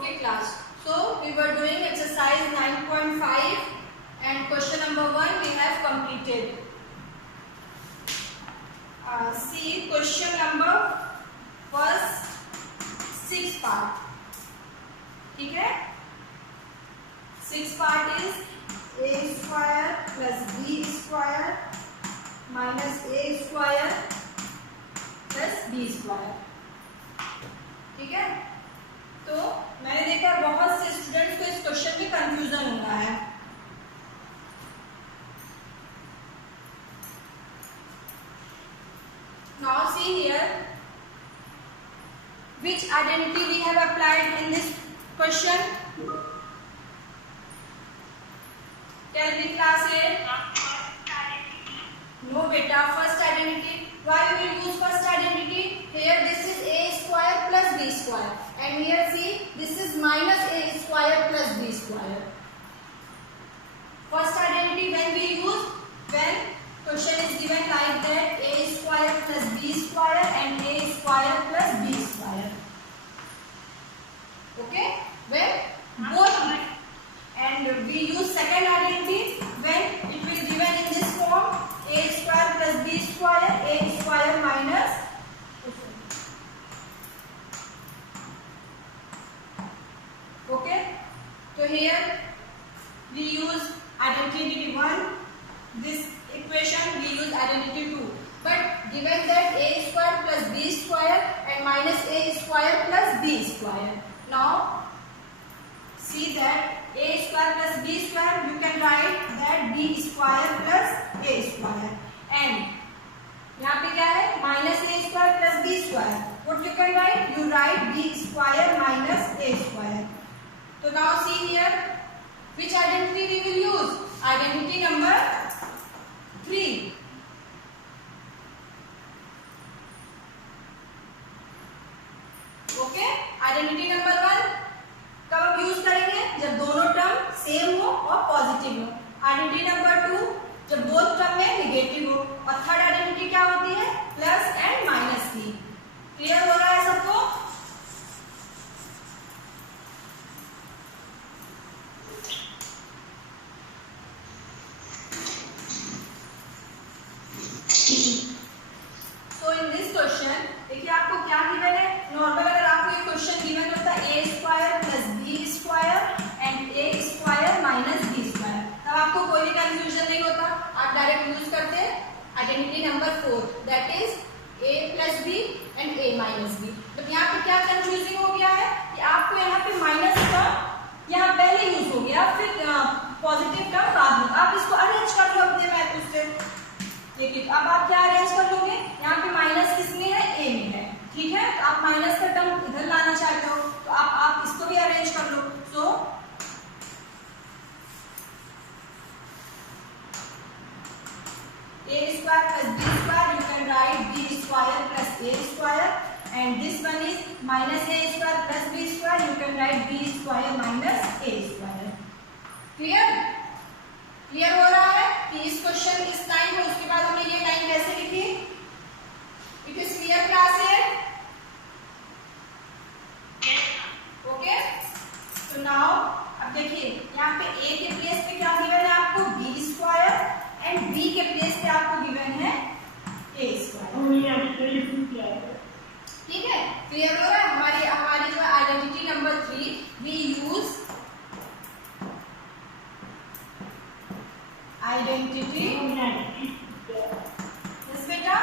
Okay class, so we were doing exercise 9.5 and question number 1 we have completed. See question number first 6 part. ठीक है, 6 part is a square plus b square minus a square plus b square. ठीक है, तो मैंने देखा बहुत से students को इस क्वेश्चन में कंफ्यूजन हो रहा है. Now see here, which identity we have applied in this question? Tell me class A. No beta, first identity. Why we will use first identity? Here this is a square plus b square, and here see this is minus a square plus b square. First identity when we use, when question is given like that, a square plus b square and a square plus b square. Okay, when both, and we use second identity when it will given in this form, a square plus b square, a square minus. Okay, so here we use identity 1, this equation we use identity 2, but given that a square plus b square and minus a square plus b square. Now see that a square plus b square, you can write that b square plus a square, and यहाँ पे क्या है, minus a square plus b square. What you can write? You write b square minus a square. So now see here, which identity we will use? Identity number 3. Okay, identity number 1 कब आप use करेंगे? जब दोनों term same हो और positive हो. Identity number 2 जब both term में नेगेटिव हो. और थर्ड आइडेंटिटी क्या होती है? प्लस एंड माइनस की. क्लियर हो रहा है सबको? सो इन दिस क्वेश्चन देखिए आपको क्या गिवन है. नॉर्मल अगर आपको ये क्वेश्चन गिवन होता है A square plus B square and A square minus B square, तब आपको कोई भी कंफ्यूजन नहीं होता. आप डायरेक्ट यूज करते identity number 4, that is A plus B and A minus B. तो यहाँ पे क्या कंफ्यूजिंग हो गया है कि आपको यहाँ पे माइनस टर्म यहाँ पहले यूज हो गया, फिर पॉजिटिव टर्म बाद में. आप इसको अरेंज कर लो अपने मैथ्स से. देखिए अब आप क्या अरेंज कर लोगे, यहाँ पे माइनस किसमें है? ए में है. ठीक है, तो आप माइनस का टर्म इधर लाना चाहते हो तो आप इसको भी अरेंज कर लो. सो a square plus b square, you can write b square plus a square, and this one is minus a square plus b square, you can write b square minus a square. Clear? Clear हो रहा है कि इस question इस line है, उसके बाद हमने ये लाइन कैसे लिखी? इट इज क्लियर क्लास है? ओके, तो नाउ अब देखिए यहाँ पे a के प्लेस पे क्या गिवन है आपको? b स्क्वायर, एंड b के प्लेस पे आपको गिवन है a स्क्वायर. ठीक है, क्लियर हो रहा है? हमारी जो identity number 3 we use identity. Yes बेटा,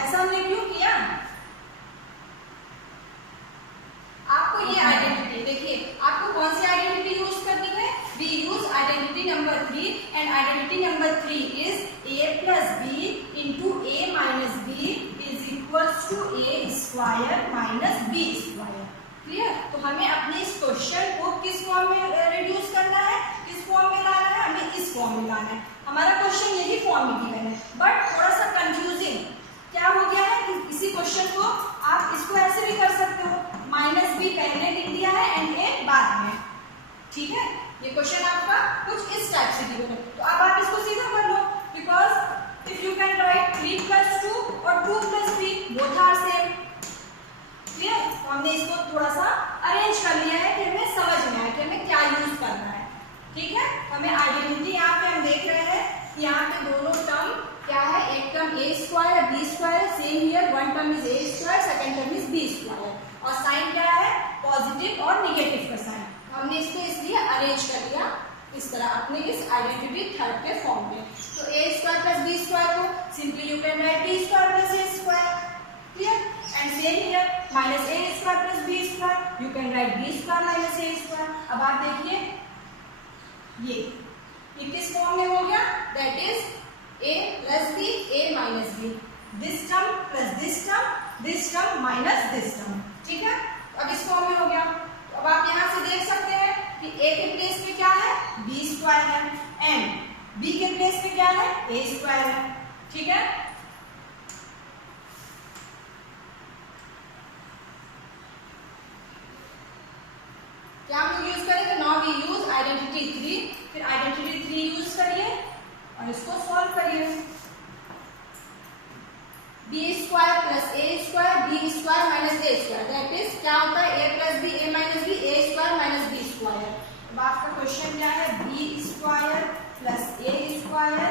ऐसा हमने क्यों किया? आपको ये आइडेंटिटी देखिए, आपको कौन सी आइडेंटिटी यूज करनी है? We use identity number 3, and identity number 3 is a plus B into A minus B is equals to A square minus B square. Clear? तो हमें अपने इस क्वेश्चन को किस फॉर्म में रिड्यूस करना है, किस फॉर्म में लाना है? हमें इस फॉर्म में लाना है. हमारा क्वेश्चन यही फॉर्म में गिवन है, बट थोड़ा सा कंफ्यूजिंग क्या हो गया है कि इसी क्वेश्चन को आप इसको ऐसे भी कर सकते हो, माइनस बी पहले लिख दिया है एंड ए बाद में. ठीक है, ये क्वेश्चन आपका कुछ इस टाइप से गिवन है, तो अब आप इसको सीधा कर लो, because if you can write 3 + 2 और 2 थोड़ा सा अरेंज कर लिया है कि हमें समझ में आए कि हमें क्या यूज करना है। ठीक है, हमें आइडेंटिटी यहाँ पे हम देख रहे हैं कि यहाँ पे दोनों टर्म क्या है, एक टर्म a स्क्वायर है b स्क्वायर है, same here one term is a square, second term is b square, और साइन क्या है, पॉजिटिव और निगेटिव का साइन। हमने इसको इसलिए अरेंज कर लिया इस तरह अपने इस आइडेंटिटी थर्ड के फॉर्म में। तो a square plus b square को simply you can write b square plus a square, clear, and same here minus a square plus b square, you can write b square minus a square. अब आप देखिए ये किस form में हो गया, that is a plus b, a minus b, this term plus this term minus this term. ठीक है, अब इस फॉर्म में हो गया। अब आप यहाँ से देख सकते हैं कि a के प्लेस पे क्या है, b स्क्वायर है, एंड b के प्लेस पे क्या है, a स्क्वायर है। ठीक है, क्या हम यूज करेंगे, नाउ वी यूज आइडेंटिटी 3, फिर आइडेंटिटी 3 यूज करिए और इसको सॉल्व करिए। b square plus a square, b square minus a square, that is क्या होता है, a plus b, a minus b, a square minus b square. अब आपका क्वेश्चन क्या है, b square plus a square,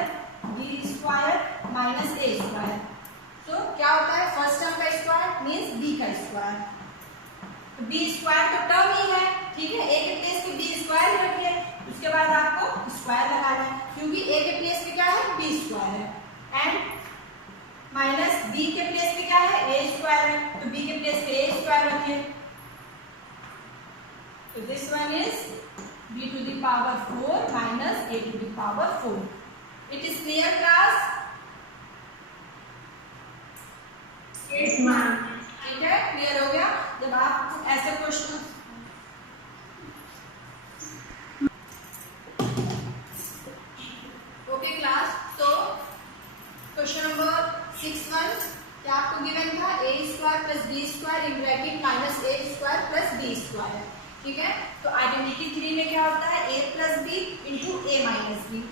b square minus a square. तो क्या होता है, फर्स्ट टर्म का स्क्वायर मींस b का स्क्वायर, तो b स्क्वायर तो टर्म ही है। ठीक है, a के प्लेस पे b स्क्वायर रखिए, उसके बाद आपको स्क्वायर लगाना है क्योंकि a के प्लेस पे क्या है, b स्क्वायर है, एंड माइनस b के प्लेस पे क्या है, a स्क्वायर है, तो b के प्लेस पे a स्क्वायर रखिए। तो this one is b to the power 4 minus a to the power 4. It is clear, class? Yes, ma'am. ठीक है, क्लियर हो गया। जब आप ऐसे क्वेश्चन ओके क्लास, तो क्वेश्चन नंबर 6(1) क्या आपको गिवन था, a square plus b square in bracket minus a square plus b square. ठीक है, तो आइडेंटिटी 3 में क्या होता है, a plus b into a minus b।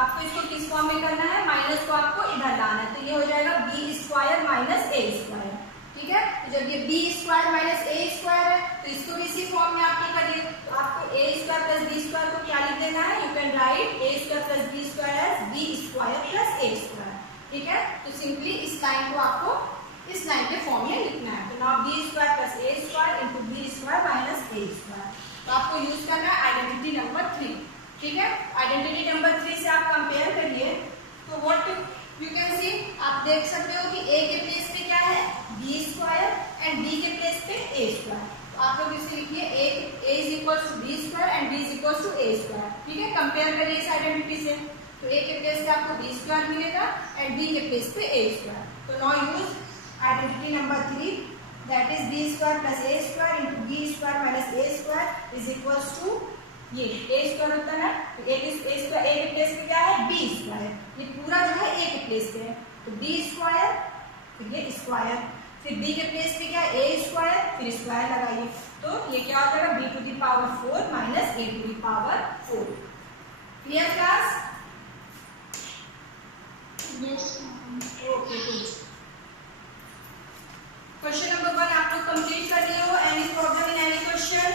आपको इसको किस फॉर्म में करना है, माइनस को आपको इधर लाना है, तो ये हो जाएगा b square minus a square. ठीक है, तो जब ये b square minus a square है तो इसको भी इसी फॉर्म में आपने करिए। तो आपको a square plus b square को क्या लिख देना है, you can write a square plus b square as b square plus a square. ठीक है, तो सिंपली इस लाइन को आपको इस लाइन के फॉर्म में लिखना है। तो now b square plus a square into b square minus a square. तो आपको यूज करना है आइडेंटिटी नंबर 3। ठीक है, आइडेंटिटी नंबर 3 से आप कंपेयर करिए तो व्हाट यू कैन सी, आप देख सकते हो कि a के प्लेस पे क्या है, b स्क्वायर, एंड b के प्लेस पे a स्क्वायर। तो आप लोग इसे लिखिए a is equals to b square and b is equals to a square. ठीक है, कंपेयर करिए इस आइडेंटिटी से, तो a के प्लेस पे आपको b स्क्वायर मिलेगा एंड b के प्लेस पे a स्क्वायर। तो now use identity number 3, that is b square plus a square into b square minus a square is equals to ये a स्क्वायर होता है, तो a के प्लेस पे क्या है, b स्क्वायर, ये पूरा जो है a के प्लेस पे है, तो b स्क्वायर फिर ये स्क्वायर, फिर b के प्लेस पे क्या है, a स्क्वायर, फिर स्क्वायर लगाइए, तो ये क्या हो जाएगा, b to the power 4 minus a to the power 4। Clear class? Yes, ma'am. Okay, good. Question number 1 आप लोग कंप्लीट कर लिए हो। Any problem in any question?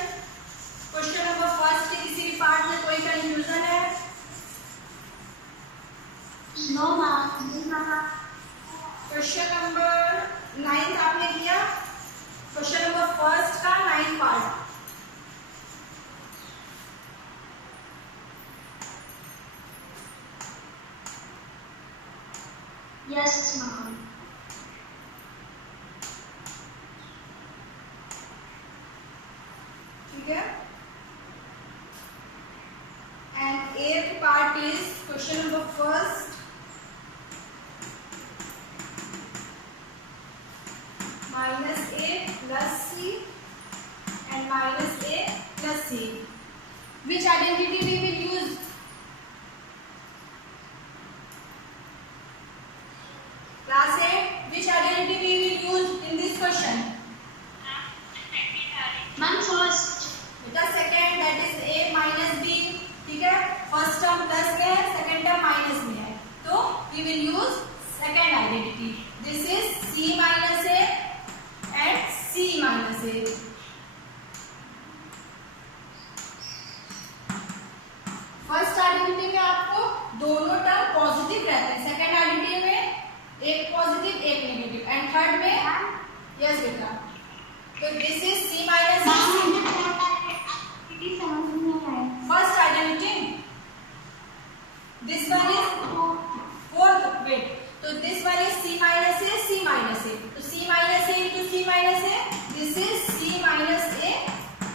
Question number first के किसी भी पार्ट में कोई कंफ्यूजन है? No, ma'am. क्वेश्चन नंबर 9 आपने किया, क्वेश्चन नंबर फर्स्ट का 9 पार्ट। Yes, ma'am. ठीक है, and 8th part is question number first minus a plus c and minus a plus c. Which identity we will use? Class 8, which identity we will use in this question? Ma'am, first. Beta second, that is a minus b. ठीक है, first term plus में है, second term minus में है, तो we will use second identity. This is c minus a and c minus a. एक positive एक negative, and third में यस बेटा, तो this is C minus first identity, this one is fourth, wait, तो this one is C minus A, C minus A, तो C minus A into C minus A, this is C minus A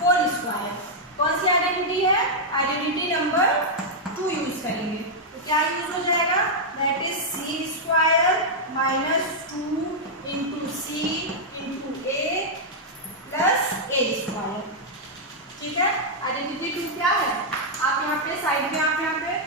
whole square. कौन सी identity है? Identity number 2 use करेंगे, तो क्या use हो जाएगा? That is C square minus 2 into C into A plus A square. ठीक है, आइडेंटिटी 2 क्या है? आप यहाँ पे साइड में, आप यहाँ पे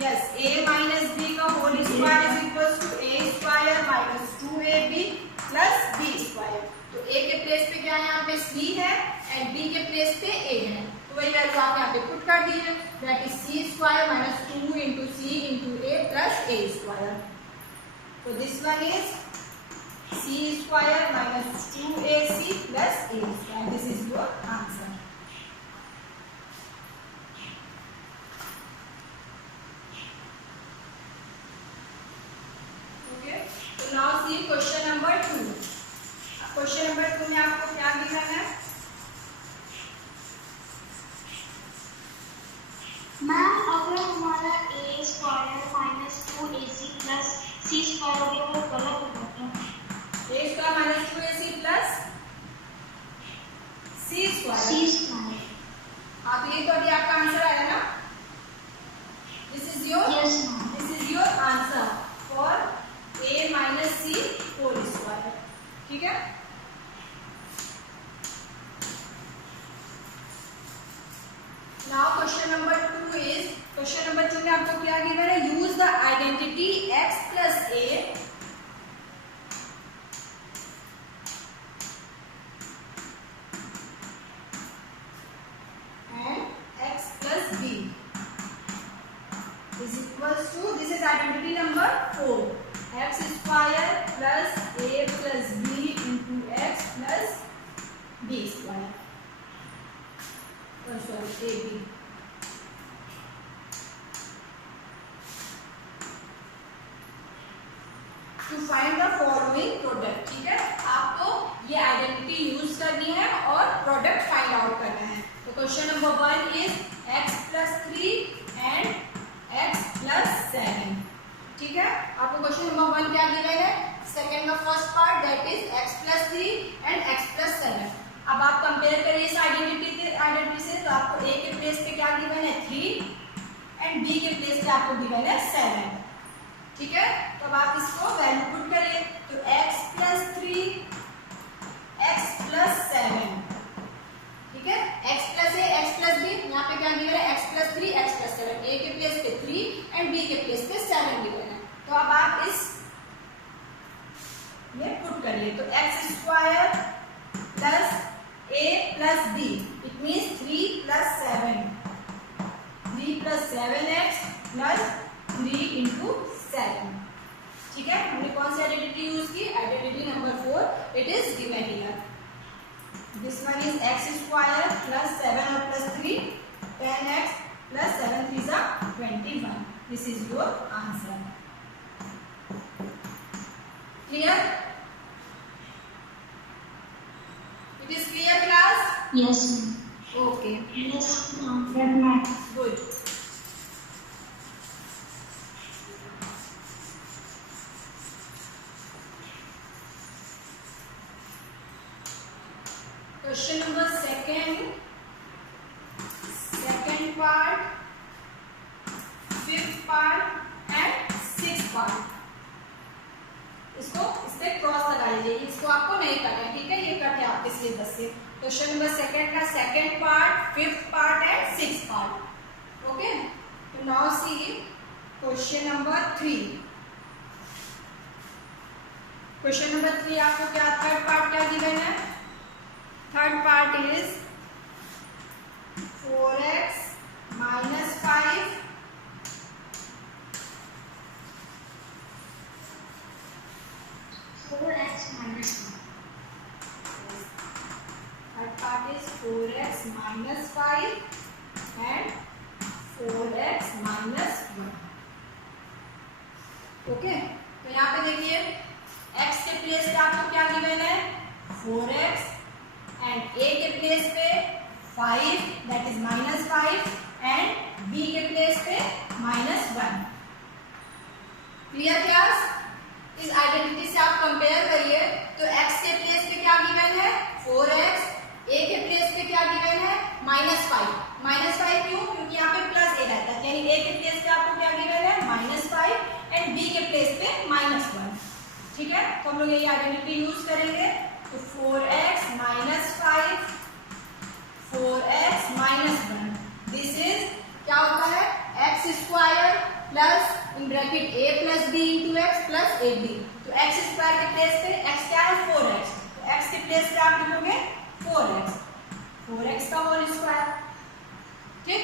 यस, a माइनस बी का whole square is equal to a square minus 2ab plus b square. तो a के प्लेस पे क्या है? यहाँ पे c है, एंड b के प्लेस पे a है, तो वही वैल्यू आप यहाँ पे पुट कर दीजिए, that is c square minus 2 into c into a plus a square. तो this one is c square minus 2ac plus a square, this is your answer. Now see question number 2. Question number 2 में आपको क्या दिया है? Ma'am अगर हमारा a square minus 2ac plus c square हो गया वो गलत हो जाता है। a square minus 2ac plus c square. हाँ, तो ये तो अभी आपका आंसर आया ना? This is your answer for a minus C whole square. ठीक है, now question number 2 is, question number 2 में आपको क्या गिवन है? Use the identity x plus a and x plus b is equals to, this is identity number 4, x square plus a plus b into x plus b square, sorry ab। To find the following product. ठीक है, आपको ये identity use करनी है और product find out करना है। तो question number 1 is x plus 3 and x plus 7। ठीक है, आपको क्वेश्चन नंबर 1 क्या गिवन है? सेकंड का first part, that is x plus 3 and x plus 7। अब आप कंपेयर करिए इस आइडेंटिटी से, तो आपको a के प्लेस पे क्या गिवन है? 3 एंड b के प्लेस पे आपको गिवन है 7। ठीक है, तो अब आप इसको वैल्यू पुट करिए, तो x प्लस 3 x प्लस 7। ठीक है, x plus a x plus b, यहाँ पे क्या गिवन है? x plus 3 x plus 7, a के प्लेस पे 3 एंड b के प्लेस पे 7 गिवन है। तो अब आप इस में पुट करिए, तो x square plus a plus b, it means 3 plus 7, 3 plus 7x plus 3 into 7। ठीक है, हमने कौन सी आइडेंटिटी यूज की? Identity number 4, it is given here. This one is x square plus 7 और प्लस 3 10x प्लस 7 3 जा 21। This is your answer. Clear? It is clear class? Yes okay, yes good. Question number second part, fifth part and sixth part, इसको इससे cross लगा लीजिए, इसको आपको नहीं करना है। ठीक है, ये करते हैं आपके सिलेबस से। क्वेश्चन नंबर सेकंड का second part, fifth part and sixth part. Okay, तो now see question number 3। Question number 3 आपको क्या थर्ड पार्ट क्या गिवन है? Third part is 4x minus 5 4x minus 1. Third part is 4x minus 5 and 4x minus 1। Okay, तो यहाँ पे देखिए x के प्लेस पे आपको क्या गिवन है 4x एंड a के प्लेस पे 5 दैट इज -5 एंड b के प्लेस पे -1। Clear class? इस आइडेंटिटी से आप कंपेयर करिए तो x के प्लेस पे क्या गिवन है 4x, a के प्लेस पे क्या गिवन है -5। -5 क्यों? क्योंकि यहाँ पे प्लस a रहता है, यानी a के प्लेस पे आपको क्या गिवन है -5 एंड b के प्लेस पे -1। ठीक है, तो हम लोग ये आइडेंटिटी यूज करेंगे। तो 4x minus 5, 4x minus 1, this is क्या होता है x square plus in bracket a plus b into x plus ab। तो एक्स स्क्वायर के प्लेस पे x क्या है 4x, तो x के प्लेस पे आप लिखोगे 4x का होल स्क्वायर। ठीक,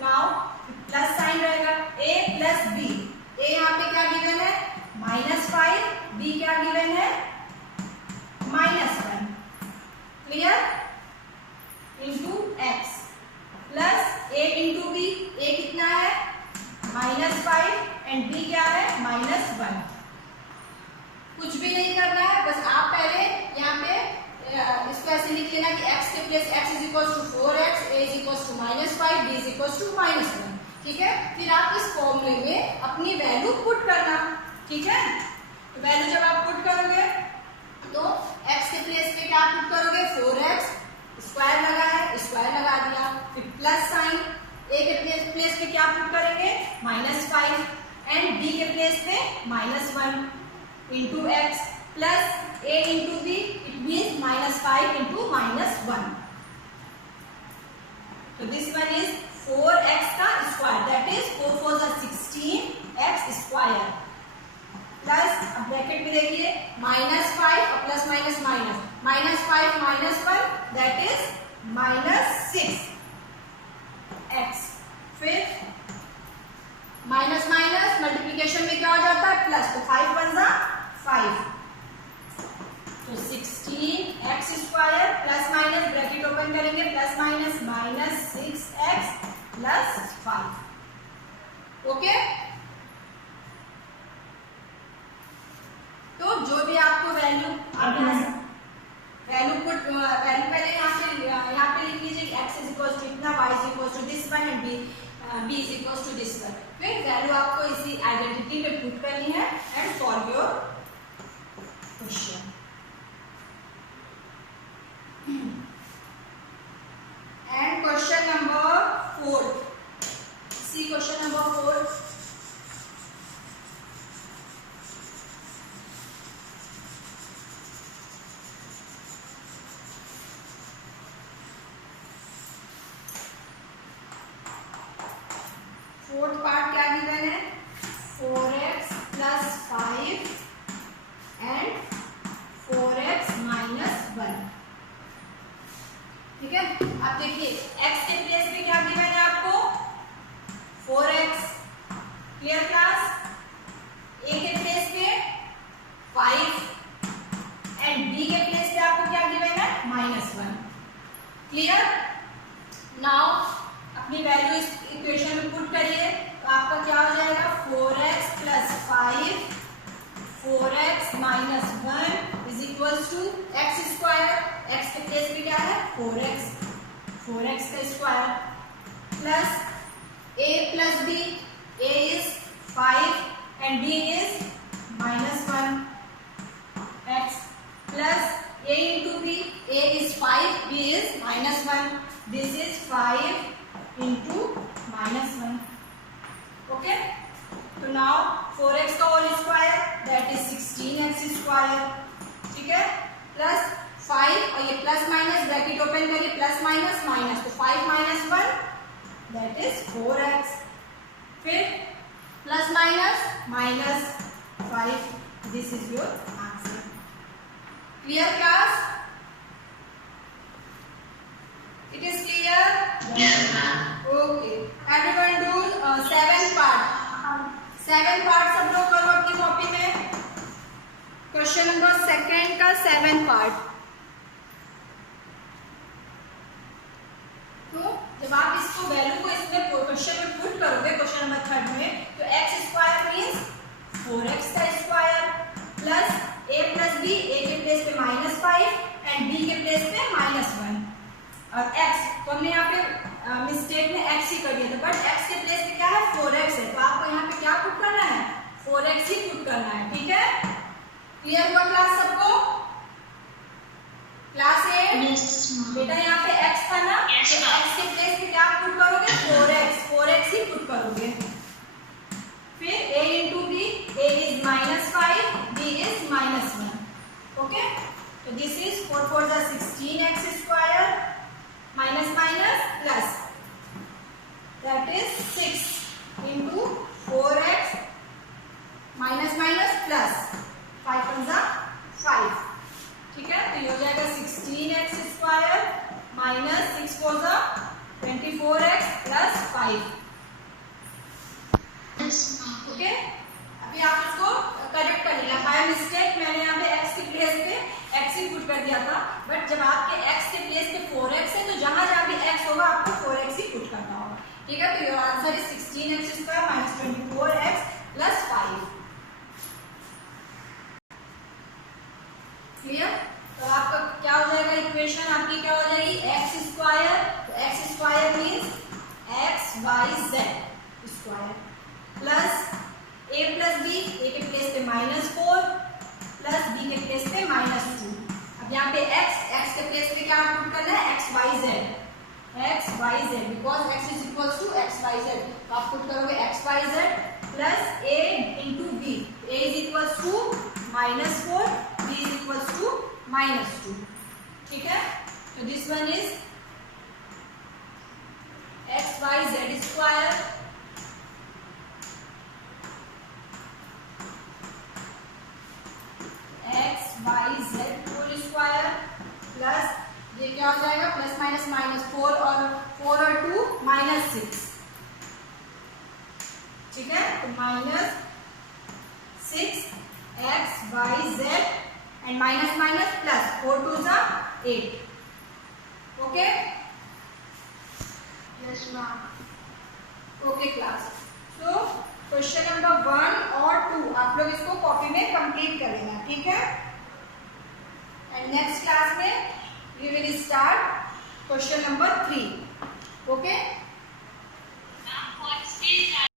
नाउ प्लस साइन रहेगा a प्लस b। a यहाँ पे क्या गिवन है -5, b क्या गिवन है -1। Clear? Into x plus a into b, a कितना है -5 एंड b क्या है -1। कुछ भी नहीं करना है, बस आप पहले यहाँ पे इसको ऐसे लिख लेना कि x के place x is equal to 4x, a is equal to -5, b is equal to -1। ठीक है, फिर आप इस फॉर्मूले में अपनी वैल्यू पुट करना। ठीक है, तो वैल्यू जब आप पुट करोगे तो x के प्लेस पे क्या पुट करोगे 4x, स्क्वायर लगा है स्क्वायर लगा दिया, फिर प्लस साइन a के प्लेस पे क्या पुट करेंगे -5 एंड b के प्लेस पे -1 into x plus a into b, it means -5 into -1। तो दिस वन इज 4x का square that is 4 4 16x square plus, अब ब्रैकेट में देखिए -5 और plus minus minus, -5 -1 that is -6x। फिर माइनस माइनस मल्टीप्लीकेशन में क्या हो जाता है प्लस, तो 5 1 जा 5, तो 16x square plus minus bracket open करेंगे plus minus -6x plus 5। Okay, तो जो भी आपको वैल्यू पहले यहाँ पे लिख लीजिए x इज इक्वल टू इतना, y is equal to this one and b is equal to this one. फिर वैल्यू आपको इसी आइडेंटिटी में पुट करनी है and solve your question. And question number 4, see question number 4। Fourth part क्या given है 4x plus 5 and 4x minus 1। ठीक है, अब देखिए x के प्लेस पे क्या गिवन है आपको 4x। Clear class? a के प्लेस पे 5 एंड b के प्लेस पे आपको क्या गिवन है -1। क्लियर? नाउ अपनी वैल्यू इस इक्वेशन में पुट करिए तो आपका क्या हो जाएगा 4x plus 5, 4x minus 1 is equal to X square. X के प्लेस पे क्या है 4x का square plus a plus b, a is 5 and b is -1 x plus a into b, a is 5, b is -1, this is 5 into -1। Okay, तो now 4x का whole square that is 16x square. ठीक है, plus 5 और ये plus minus bracket open करिए plus minus minus, तो 5 minus 1 that is 4x। फिर plus minus minus 5, this is your answer. Clear class? It is clear? Yes, ma'am. Okay. Everyone do 7 part. 7 part सब लोग करो अपनी copy में। Question number 2 का 7 part. तो जब जब आप इसको वैल्यू को इसमें क्वेश्चन में पुट करोगे क्वेश्चन नंबर 3 में, तो x स्क्वायर मीन्स 4x का square plus a plus b, a के प्लेस पे -5 एंड b के प्लेस पे -1 और x, तो हमने यहाँ पे मिस्टेक में x ही कर दिया था, बट x के प्लेस पे क्या है 4x है, तो आपको यहाँ पे क्या पुट करना है 4x ही पुट करना है। ठीक है, क्लियर हुआ क्लास सबको? क्लास 8 बेटा यहाँ पे x था ना, तो x के प्लेस पे क्या पुट करोगे 4x ही पुट करोगे। फिर a into b, a is -5, b is -1. Okay, तो दिस इज 4 4 जा 16x square minus plus, that is 6 into 4x minus plus 5 1 जा 5। ठीक है, तो ये हो जाएगा 16x square minus 6 4 जा 24x plus 5। ओके, अभी आप इसको करेक्ट कर लेना। बाय मिस्टेक मैंने यहाँ पे x के प्लेस पे x ही पुट कर दिया था, बट जब आपके x के प्लेस पे 4x है तो जहां जहां भी x होगा आपको 4x ही पुट करना होगा। ठीक है, तो your answer is 16x square minus 24x plus 5। Clear? तो आपका क्या हो जाएगा इक्वेशन, आपकी क्या हो जाएगी x स्क्वायर, तो x square means xyz square plus a plus b, a के प्लेस पे -4 प्लस b के प्लेस पे -2। अब यहाँ पे x के प्लेस पे क्या पुट करना है xyz, because x is equals to xyz, तो आप पुट करोगे xyz plus a into b, a is equals to -4, b is equals to -2। ठीक है, तो this one is xyz square xyz whole square plus ये क्या हो जाएगा प्लस माइनस -4 और 4 और 2 -6। ठीक है, तो -6xyz एंड माइनस प्लस 4 2 जा 8। Okay, yes ma'am. Okay class, तो क्वेश्चन नंबर 1 और 2 आप लोग इसको कॉपी में कंप्लीट कर लेना। ठीक है, एंड नेक्स्ट क्लास में we will start question number 3।